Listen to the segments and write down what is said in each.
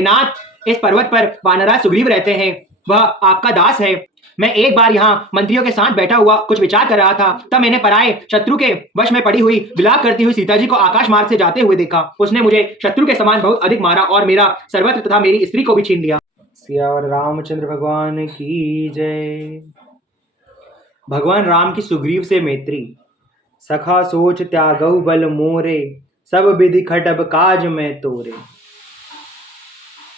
नाथ, इस पर्वत पर वानराज सुग्रीव रहते हैं, वह आपका दास है। मैं एक बार यहाँ मंत्रियों के साथ बैठा हुआ कुछ विचार कर रहा था, तब मैंने पराये शत्रु के वश में पड़ी हुई विलाप करती हुई सीता जी को आकाश मार्ग से जाते हुए देखा। उसने मुझे शत्रु के समान बहुत अधिक मारा और मेरा सर्वत्र तथा मेरी स्त्री को भी छीन लिया। सियावर रामचंद्र भगवान की जय। भगवान राम की सुग्रीव से मैत्री। सखा सोच त्यागऊ बल मोरे, सब विधि खटब काज में तोरे।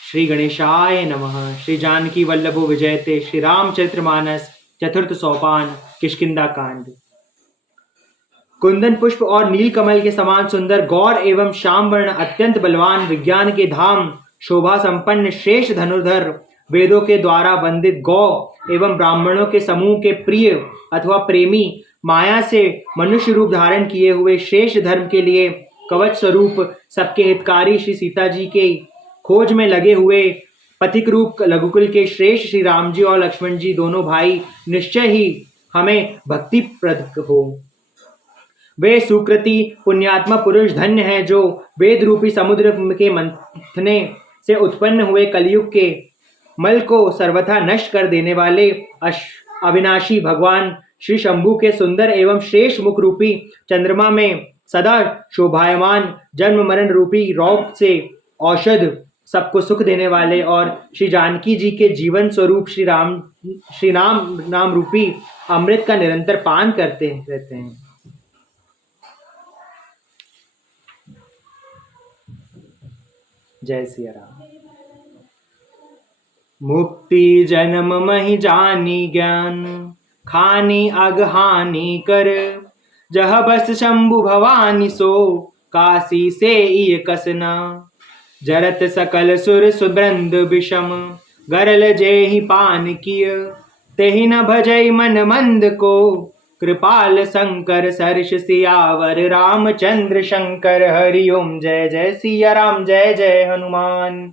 श्री गणेशाय नमः। श्री जानकी वल्लभो विजयते। श्री रामचरितमानस चतुर्थ सोपान किष्किंधा कांड। कुंदन पुष्प और नील कमल के समान सुंदर गौर एवं श्याम वर्ण अत्यंत बलवान विज्ञान के धाम शोभा संपन्न श्रेष्ठ धनुर्धर वेदों के द्वारा वंदित गौ एवं ब्राह्मणों के समूह के प्रिय अथवा प्रेमी माया से मनुष्य रूप धारण किए हुए श्रेष्ठ धर्म के लिए कवच स्वरूप सबके हितकारी श्री सीता जी के खोज में लगे हुए पथिक रूप लघुकुल के श्रेष्ठ श्री राम जी और लक्ष्मण जी दोनों भाई निश्चय ही हमें भक्ति प्रद हो। वे सुकृति पुण्यात्मा पुरुष धन्य हैं जो वेद रूपी समुद्र के मंथने से उत्पन्न हुए कलयुग के मल को सर्वथा नष्ट कर देने वाले अविनाशी भगवान श्री शंभु के सुंदर एवं श्रेष्ठ मुख रूपी चंद्रमा में सदा शोभायमान जन्म मरण रूपी रौप से औषध सबको सुख देने वाले और श्री जानकी जी के जीवन स्वरूप श्री नाम रूपी अमृत का निरंतर पान करते रहते हैं। जय सिया राम। मुक्ति जन्म महि जानी ज्ञान, खानी अगहानी कर। जह बस शंभु भवानी सो, काशी से इय कसना। जरत सकल सुर सुबृंद विषम, गरल जेहि पान किय। तेहि न भजई मन मंद को, कृपाल शंकर सरस सियावर रामचंद्र शंकर। हरिओम जय जय सिया राम, जय जय हनुमान।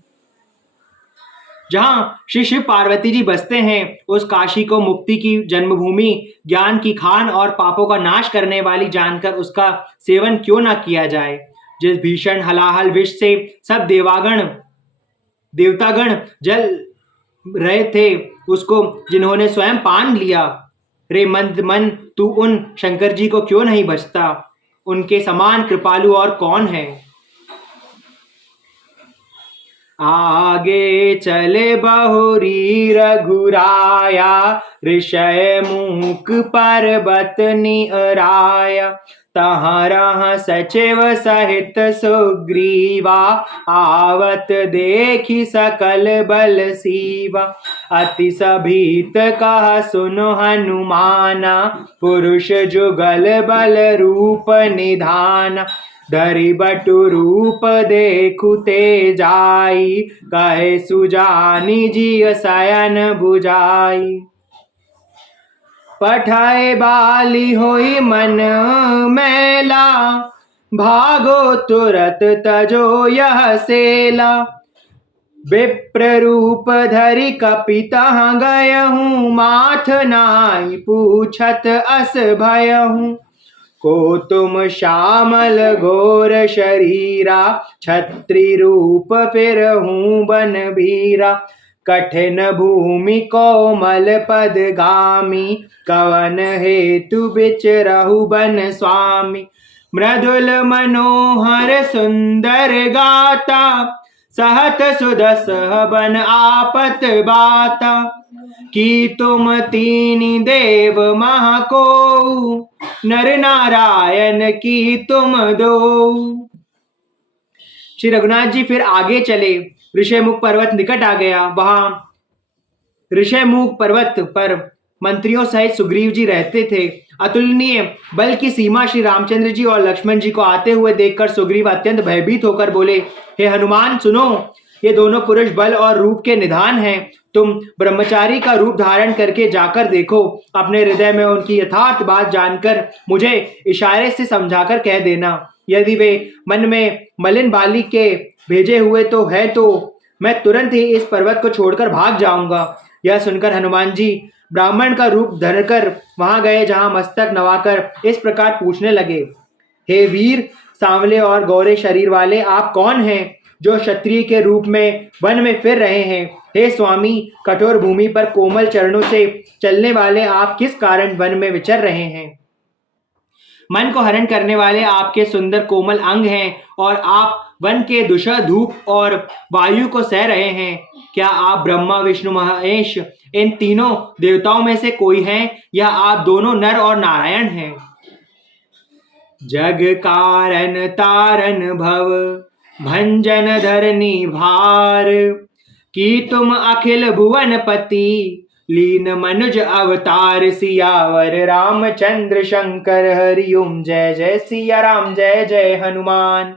जहाँ श्री शिव पार्वती जी बसते हैं उस काशी को मुक्ति की जन्मभूमि, ज्ञान की खान और पापों का नाश करने वाली जानकर उसका सेवन क्यों ना किया जाए। जिस भीषण हलाहल विष से सब देवतागण जल रहे थे उसको जिन्होंने स्वयं पान लिया, रे मंद मन तू उन शंकर जी को क्यों नहीं बचता। उनके समान कृपालु और कौन है। आगे चले बहुरी रघुराया, ऋषय मूक पर्वत निराया। तहाँ रह सचिव सहित सुग्रीवा, आवत देखी सकल बल सीवा। अति सभीत कह सुनो हनुमाना, पुरुष जुगल बल रूप निधाना। धरि बटु रूप देखु ते जाई, कहे सुजानी जी शयन बुझाई। पठाए बाली होई मन मैला, भागो तुरत तजो यह सेला। विप्र रूप धरि कपि तहाँ गयहूँ, माथ नाई पूछत अस भयहूँ। को तुम श्यामल घोर शरीरा, छत्री रूप फिरहूँ बन भीरा। कठिन भूमि कोमल पद गामी, कवन हेतु बिचरहु बन स्वामी। मृदुल मनोहर सुंदर गाता, सहत सुदस बन आपत बाता। कि तुम तीन देव महको, नर नारायण की तुम दो। श्री रघुनाथ जी फिर आगे चले। ऋषयमुख पर्वत निकट आ गया। वहां ऋषयमुख पर्वत पर मंत्रियों सहित सुग्रीव जी रहते थे। अतुलनीय बल की सीमा श्री रामचंद्र जी और लक्ष्मण जी को आते हुए देखकर सुग्रीव अत्यंत भयभीत होकर बोले, हे हनुमान सुनो, ये दोनों पुरुष बल और रूप के निधान हैं। तुम ब्रह्मचारी का रूप धारण करके जाकर देखो। अपने हृदय में उनकी यथार्थ बात जानकर मुझे इशारे से समझाकर कह देना। यदि वे मन में मलिन बाली के भेजे हुए तो है तो मैं तुरंत ही इस पर्वत को छोड़कर भाग जाऊंगा। यह सुनकर हनुमान जी ब्राह्मण का रूप धरकर वहां गए, जहां मस्तक नवाकर इस प्रकार पूछने लगे, हे वीर सांवले और गौरे शरीर वाले, आप कौन हैं जो क्षत्रिय के रूप में वन में फिर रहे हैं। हे स्वामी, कठोर भूमि पर कोमल चरणों से चलने वाले आप किस कारण वन में विचर रहे हैं? मन को हरण करने वाले आपके सुंदर कोमल अंग हैं और आप वन के दुषा धूप और वायु को सह रहे हैं। क्या आप ब्रह्मा विष्णु महेश इन तीनों देवताओं में से कोई हैं या आप दोनों नर और नारायण हैं? जग कारण तारन भव भंजन धरनी भार, की तुम अखिल भुवन पति लीन मनुज अवतार। सियावर रामचंद्र शंकर हरिओम। जय जय सिया राम, जय जय हनुमान।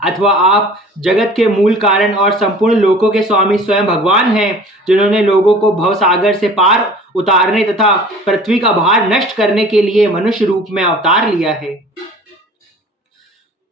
अथवा आप जगत के मूल कारण और संपूर्ण लोकों के स्वामी स्वयं भगवान हैं, जिन्होंने लोगों को भवसागर से पार उतारने तथा पृथ्वी का भार नष्ट करने के लिए मनुष्य रूप में अवतार लिया है।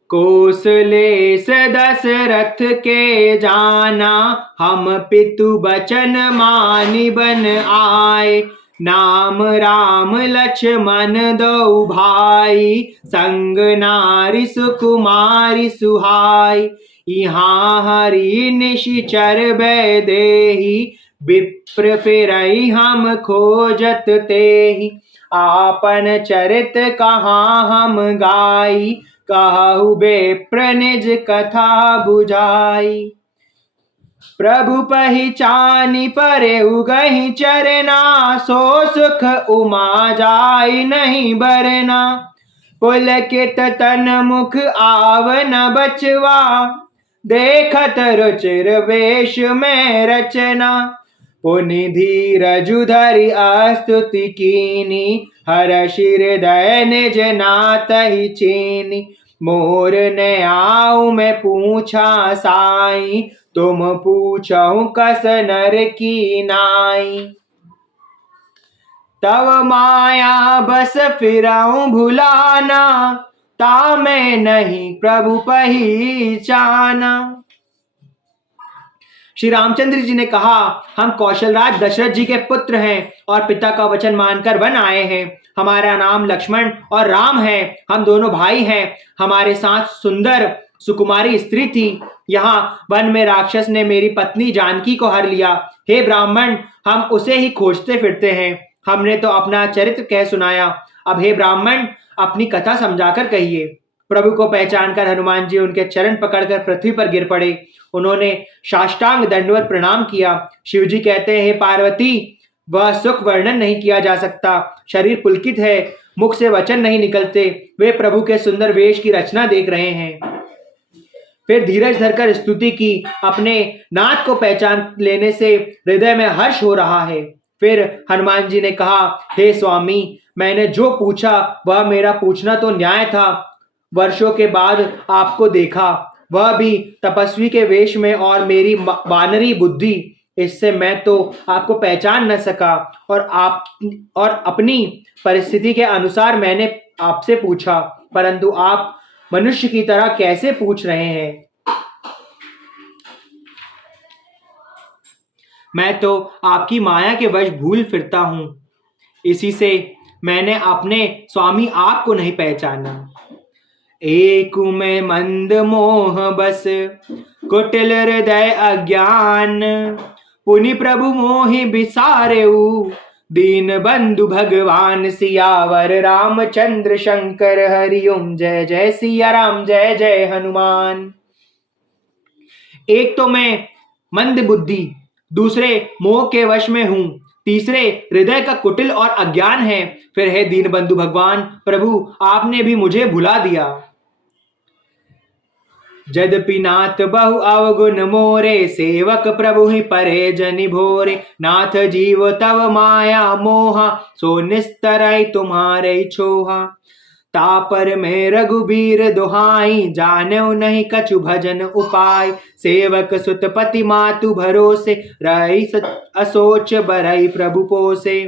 कौशलेश दशरथ के जाना, हम पितु बचन मानि बन आए। नाम राम लक्ष्मण दो भाई, संग नारी सुकुमारी सुहाई। यहाँ हरि निशिचर वैदेही, विप्र फिरई हम खोजत तेहि। आपन चरित कहाँ हम गाई, कहु विप्र निज कथा बुझाई। प्रभु पहिचानी परेउ गहि चरना, सो सुख उमा जाय नहीं बरना। पुलकित तन मुख आवन बचवा, देखत रुचिर वेश में रचना। पुनि धीरजु धरि अस्तुति कीनी, हर्षि हृदय निज नातहि चीनी। मोर ने आऊ मैं पूछा साई, तुम पूछऊ कस नर की नाई। तव माया बस फिरऊं भुलाना, ता मैं नहीं प्रभु पहिचाना। श्री रामचंद्र जी ने कहा, हम कौशलराज दशरथ जी के पुत्र हैं और पिता का वचन मानकर वन आए हैं। हमारा नाम लक्ष्मण और राम है, हम दोनों भाई हैं। हमारे साथ सुंदर सुकुमारी स्त्री थी। यहाँ वन में राक्षस ने मेरी पत्नी जानकी को हर लिया। हे ब्राह्मण, हम उसे ही खोजते फिरते हैं। हमने तो अपना चरित्र कह सुनाया, अब हे ब्राह्मण अपनी कथा समझाकर कहिए। प्रभु को पहचानकर हनुमान जी उनके चरण पकड़कर पृथ्वी पर गिर पड़े। उन्होंने साष्टांग दंडवत प्रणाम किया। शिव जी कहते हैं, हे पार्वती, वह सुख वर्णन नहीं किया जा सकता। शरीर पुलकित है, मुख से वचन नहीं निकलते। वे प्रभु के सुंदर वेश की रचना देख रहे हैं। फिर धीरज धरकर स्तुति की। अपने नाथ को पहचान लेने से हृदय में हर्ष हो रहा है। फिर हनुमान जी ने कहा, हे स्वामी, मैंने जो पूछा वह मेरा पूछना तो न्याय था। वर्षों के बाद आपको देखा, वह भी तपस्वी के वेश में, और मेरी वानरी बुद्धि, इससे मैं तो आपको पहचान न सका। और अपनी परिस्थिति के अनुसार मैंने आपसे पूछा, परंतु आप मनुष्य की तरह कैसे पूछ रहे हैं? मैं तो आपकी माया के वश भूल फिरता हूं, इसी से मैंने अपने स्वामी आपको नहीं पहचाना। एक में मंद मोह बस, कुटिल हृदय अज्ञान। पुनि प्रभु मोहि बिसारेऊ, दीन बंधु भगवान। सियावर रामचंद्र शंकर हरिओम। जय जय सिया राम, जय जय हनुमान। एक तो मैं मंद बुद्धि, दूसरे मोह के वश में हूं, तीसरे हृदय का कुटिल और अज्ञान है। फिर हे दीन बंधु भगवान, प्रभु आपने भी मुझे भुला दिया। जदपि नाथ बहु अवगुण मोरे, सेवक प्रभु ही परे जनि भोरे। नाथ जीव तव माया मोहा, सो निस्तरई तुम्हारे छोहा। तापर में रघुबीर दुहाई, जानेउ नहीं कछु भजन उपाय। सेवक सुतपति मातु भरोसे, रही असोच बरई प्रभु पोसे।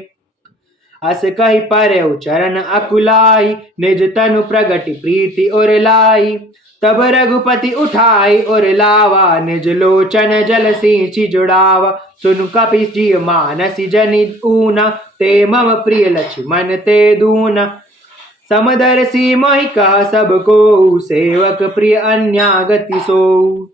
अस कहि परेउ चरण अकुलाई, निज तनु प्रगति प्रीति उर लाई। तब रघुपति उठाई और लावा, निज लोचन जल सींचि जुड़ावा। सुन कपि जी मानसी जनि ऊना, ते मम प्रिय लक्ष्मण ते दूना। समदर्शी मोहि कहा सबको, सेवक प्रिय अन्यागति सो।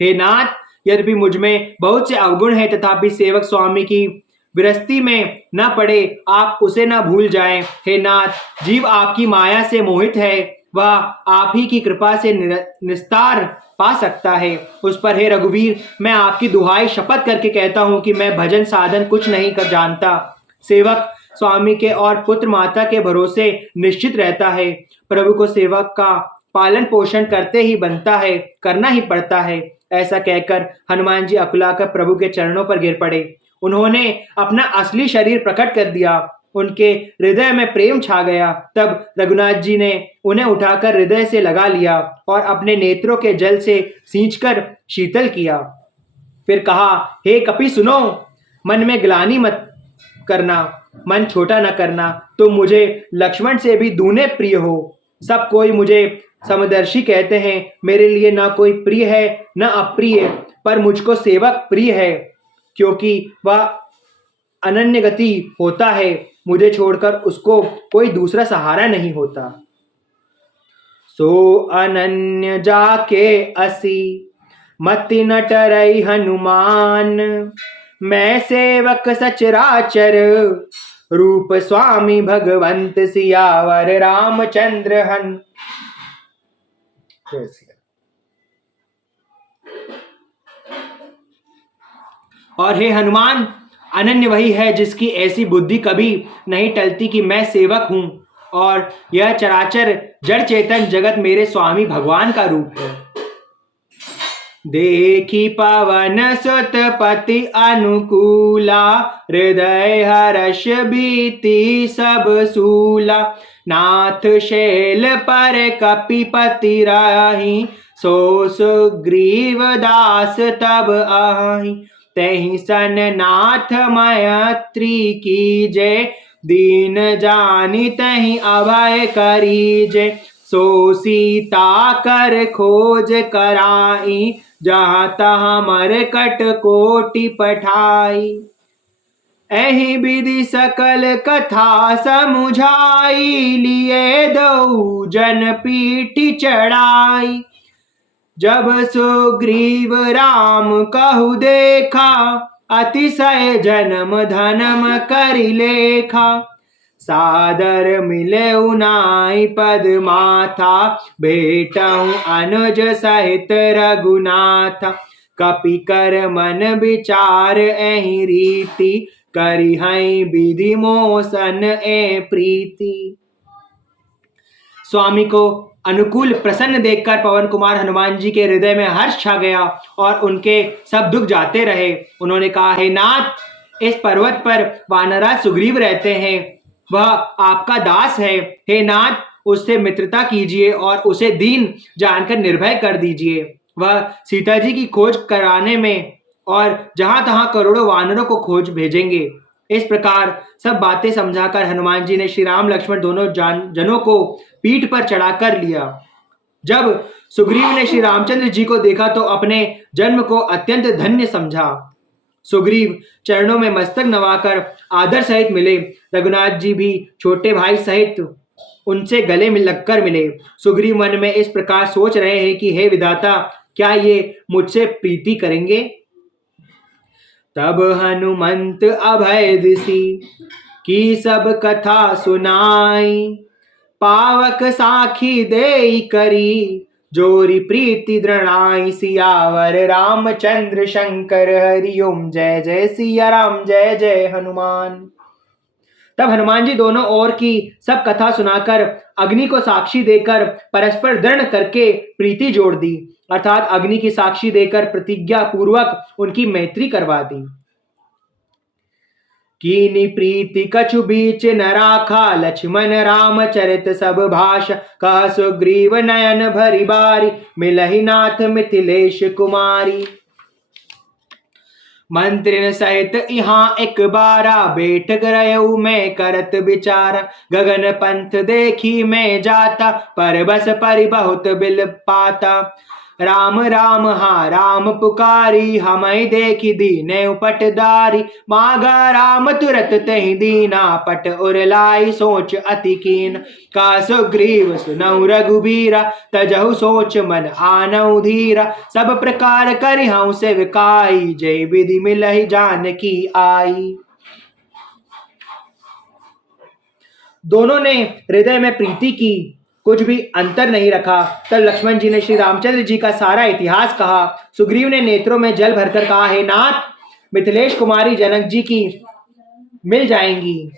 हे नाथ, यद्यपि मुझ में बहुत से अवगुण है, तथापि सेवक स्वामी की विरस्ती में न पड़े, आप उसे न भूल जाएं। हे नाथ, जीव आपकी माया से मोहित है, वह आप ही की कृपा से निस्तार पा सकता है। उस पर हे रघुवीर, मैं आपकी दुहाई शपथ करके कहता हूँ कि मैं भजन साधन कुछ नहीं कर जानता। सेवक स्वामी के और पुत्र माता के भरोसे निश्चित रहता है। प्रभु को सेवक का पालन पोषण करते ही बनता है, करना ही पड़ता है। ऐसा कहकर हनुमान जी अकुलाकर प्रभु के चरणों पर गिर पड़े। उन्होंने अपना असली शरीर प्रकट कर दिया। उनके हृदय में प्रेम छा गया। तब रघुनाथ जी ने उन्हें उठाकर हृदय से लगा लिया और अपने नेत्रों के जल से सींचकर शीतल किया। फिर कहा, हे कपि सुनो, मन में ग्लानि मत करना, मन छोटा न करना। तुम मुझे लक्ष्मण से भी दूने प्रिय हो। सब कोई मुझे समदर्शी कहते हैं। मेरे लिए न कोई प्रिय है न अप्रिय, पर मुझको सेवक प्रिय है, क्योंकि वह अनन्य गति होता है। मुझे छोड़कर उसको कोई दूसरा सहारा नहीं होता। सो अनन्य जाके असी, मति न टरई हनुमान। मैं सेवक सचराचर, रूप स्वामी भगवंत सियावर रामचंद्र हन। और हे हनुमान, अनन्य वही है जिसकी ऐसी बुद्धि कभी नहीं टलती कि मैं सेवक हूँ और यह चराचर जड़ चेतन जगत मेरे स्वामी भगवान का रूप है। देखी पवन सुत पति अनुकूला, हृदय हर्ष भीति सब सूला। नाथ शैल पर कपिपति राही, सो सुग्रीव दास तब आही। तहि सन नाथ मैत्री कीजे, दीन जानि तहि अभय करीजे। सो सीता कर खोज कराई, जहाँ तहाँ मरकट कोटि पठाई। एहि विधि सकल कथा समुझाई, लिए दो जन पीठी चढ़ाई। जब सुग्रीव राम कहु देखा, अतिशय जन्म धनम करि लेखा। सादर मिले उनाई पद माथा, भेटहु अनुज सहित रघुनाथ। कपि कर मन विचार एहि रीति, करिहै विधि मोसन ए प्रीति। स्वामी को अनुकूल प्रसन्न देखकर पवन कुमार हनुमान जी के हृदय में हर्ष छा गया और उनके सब दुख जाते रहे। उन्होंने कहा, हे नाथ, इस पर्वत पर वानराज सुग्रीव रहते हैं, वह आपका दास है। हे नाथ, उससे मित्रता कीजिए और उसे दीन जानकर निर्भय कर दीजिए। वह सीता जी की खोज कराने में और जहां तहां करोड़ों वानरों को खोज भेजेंगे। इस प्रकार सब बातें समझाकर हनुमान जी ने श्री राम लक्ष्मण दोनों जनों को पीठ पर चढ़ाकर लिया। जब सुग्रीव ने श्री रामचंद्र जी को देखा तो अपने जन्म को अत्यंत धन्य समझा। सुग्रीव चरणों में मस्तक नवाकर आदर सहित मिले। रघुनाथ जी भी छोटे भाई सहित उनसे गले में लगकर मिले। सुग्रीव मन में इस प्रकार सोच रहे हैं कि हे विधाता, क्या ये मुझसे प्रीति करेंगे। तब हनुमंत अभय दिसी, की सब कथा सुनाई। पावक साखी देई करी, जोरी प्रीति दृढ़ाई। सियावर रामचंद्र शंकर, हरिओम जय जय सिया राम, जय जय हनुमान। तब हनुमान जी दोनों ओर की सब कथा सुनाकर अग्नि को साक्षी देकर परस्पर दृढ़ करके प्रीति जोड़ दी, अर्थात अग्नि की साक्षी देकर प्रतिज्ञा पूर्वक उनकी मैत्री करवा दी। कीनी प्रीति कछु बीच न राखा, लक्ष्मण राम चरित सब भाषा। कह सुग्रीव नयन भरी बारी, मिलहि नाथ मिथिलेश कुमारी। मंत्रिन सहित यहाँ एक बारा, बैठ गयऊ मैं करत विचारा। गगन पंथ देखी मैं जाता, पर बस परि बहुत बिल पाता। राम राम हाँ राम पुकारी, हमें देखी दीने पटदारी। मांगा राम तुरत तहि दीना, पट उरलाई सोच अति कीन। का सुग्रीव सुनऊ रघुबीरा, तजहु सोच मन आनऊ धीरा। सब प्रकार करिहउ सेवकाई, जय विधि मिलहि जानकी आई। दोनों ने हृदय में प्रीति की, कुछ भी अंतर नहीं रखा। तब लक्ष्मण जी ने श्री रामचंद्र जी का सारा इतिहास कहा। सुग्रीव ने नेत्रों में जल भरकर कहा, हे नाथ, मिथिलेश कुमारी जनक जी की मिल जाएंगी।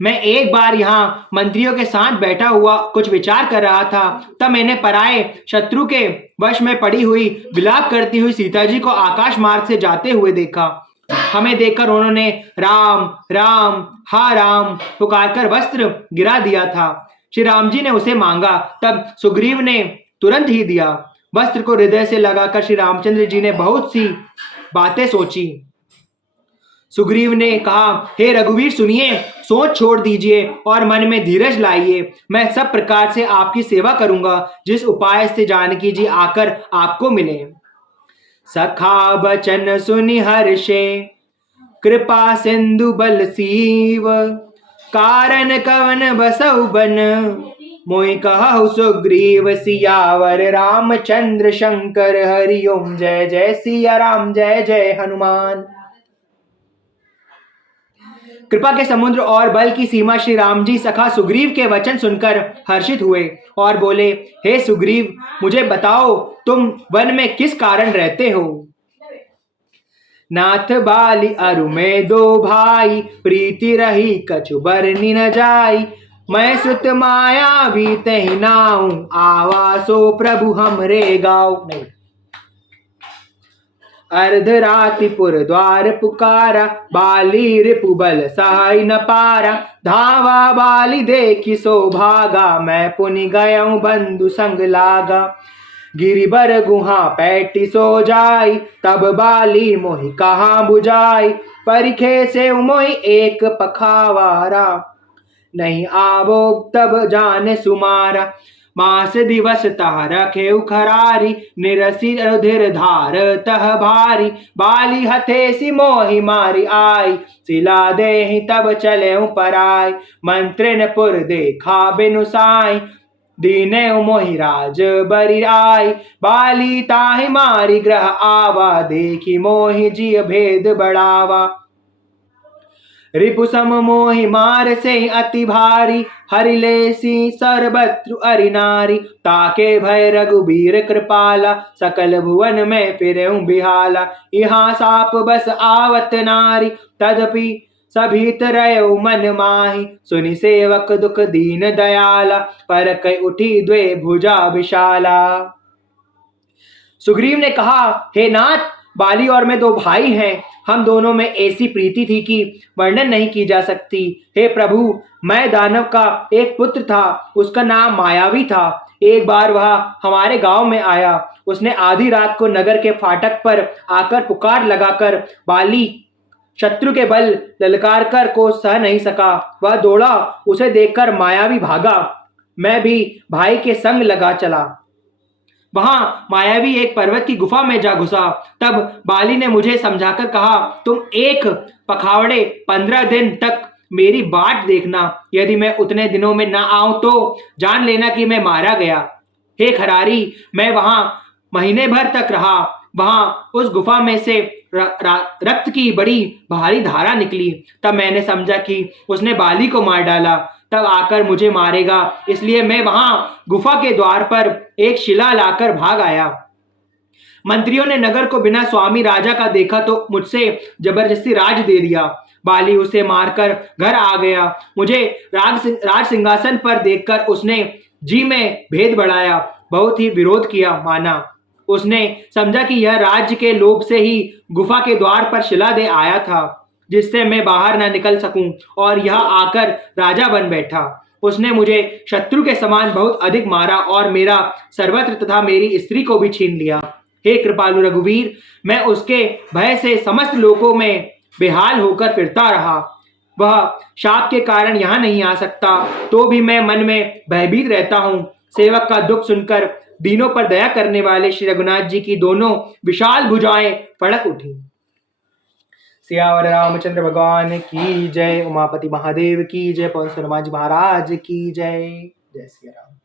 मैं एक बार यहाँ मंत्रियों के साथ बैठा हुआ कुछ विचार कर रहा था, तब मैंने पराये शत्रु के वश में पड़ी हुई विलाप करती हुई सीता जी को आकाश मार्ग से जाते हुए देखा। हमें देखकर उन्होंने राम राम हा राम पुकारकर वस्त्र गिरा दिया था। श्री राम जी ने उसे मांगा, तब सुग्रीव ने तुरंत ही दिया। वस्त्र को हृदय से लगाकर श्री रामचंद्र जी ने बहुत सी बातें सोची। सुग्रीव ने कहा, हे रघुवीर सुनिए, सोच छोड़ दीजिए और मन में धीरज लाइए। मैं सब प्रकार से आपकी सेवा करूंगा, जिस उपाय से जानकी जी आकर आपको मिले। सखा बचन सुनि हर्षे, कृपा सिंधु बल सीव। कारण कवन बसउ बन, मोहि कहु सुग्रीव सियावर। रामचंद्र शंकर हरि ओम, जय जय सिया राम, जय जय हनुमान। कृपा के समुद्र और बल की सीमा श्री राम जी सखा सुग्रीव के वचन सुनकर हर्षित हुए और बोले, हे सुग्रीव, मुझे बताओ तुम वन में किस कारण रहते हो। नाथ बाली अरु में दो भाई, प्रीति रही कछु बरनी न जाई। मैं सुत माया भी तहि नाऊ, आवासो प्रभु हमरे गाँव। नहीं, अर्धरातिपुर द्वार पुकारा, बाली रिपु बल सहाय न पारा। धावा बाली देखी सो भागा, मैं पुनि गयऊँ बंधु संग लागा। गिरिबर गुहा पैटी सो जाई, तब बाली मोहि कहाँ बुझाई। परिखे से मोहि एक पखावारा, नहीं आवो तब जाने सुमारा। मास दिवस तह रखे खरारी, निरसी रुधिर धार तह भारी। बाली हथेसी मोहि मारी आई, सिला देहि तब चले पराई। मंत्रिन पुर देखा बिनु साई, दीने मोहि राज बरि आई। बाली ताहि मारी ग्रह आवा, देखी मोहि जिय भेद बढ़ावा। रिपु सम मोहि मार से अति भारी, हरि लेसी सर्वत्र अरि नारी। ताके भय रघुबीर कृपाला, सकल भुवन में फिरेउ बिहाला। यहाँ साप बस आवत नारी, तदपि सभीत रयो मन माही। सुनि सेवक दुख दीन दयाला, पर कई उठी द्वे भुजा विशाला। सुग्रीव ने कहा, हे नाथ, बाली और मैं दो भाई हैं। हम दोनों में ऐसी प्रीति थी कि वर्णन नहीं की जा सकती। हे प्रभु, मैं दानव का एक पुत्र था, उसका नाम मायावी था। एक बार वह हमारे गांव में आया। उसने आधी रात को नगर के फाटक पर आकर पुकार लगाकर बाली शत्रु के बल ललकार कर को सह नहीं सका। वह दौड़ा, उसे देखकर मायावी भागा। मैं भी भाई के संग लगा चला। वहां मायावी एक पर्वत की गुफा में जा घुसा। तब बाली ने मुझे समझाकर कहा, तुम एक पखावड़े 15 दिन तक मेरी बाट देखना। यदि मैं उतने दिनों में न आऊं तो जान लेना कि मैं मारा गया। हे खरारी, मैं वहां महीने भर तक रहा। वहां उस गुफा में से रक्त की बड़ी भारी धारा निकली। तब मैंने समझा कि उसने बाली को मार डाला, तब आकर मुझे मारेगा। इसलिए मैं वहां गुफा के द्वार पर एक शिला लाकर भाग आया। मंत्रियों ने नगर को बिना स्वामी राजा का देखा तो मुझसे जबरदस्ती राज दे दिया। बाली उसे मारकर घर आ गया। मुझे राज सिंहासन पर देखकर उसने जी में भेद बढ़ाया, बहुत ही विरोध किया। माना उसने समझा कि यह राज्य के लोभ से ही गुफा के द्वार पर शिला दे आया था, जिससे मैं बाहर न निकल सकूं, और यहाँ आकर राजा बन बैठा। उसने मुझे शत्रु के समान बहुत अधिक मारा और मेरा सर्वत्र तथा मेरी स्त्री को भी छीन लिया। हे कृपालु रघुवीर, मैं उसके भय से समस्त लोकों में बेहाल होकर फिरता रहा। वह शाप के कारण यहाँ नहीं आ सकता, तो भी मैं मन में भयभीत रहता हूँ। सेवक का दुख सुनकर दीनों पर दया करने वाले श्री रघुनाथ जी की दोनों विशाल भुजाएं फड़क उठी। सियावर रामचंद्र भगवान की जय, उमापति महादेव की जय, पवन सुत हनुमान जी महाराज की जय। जय सिया राम।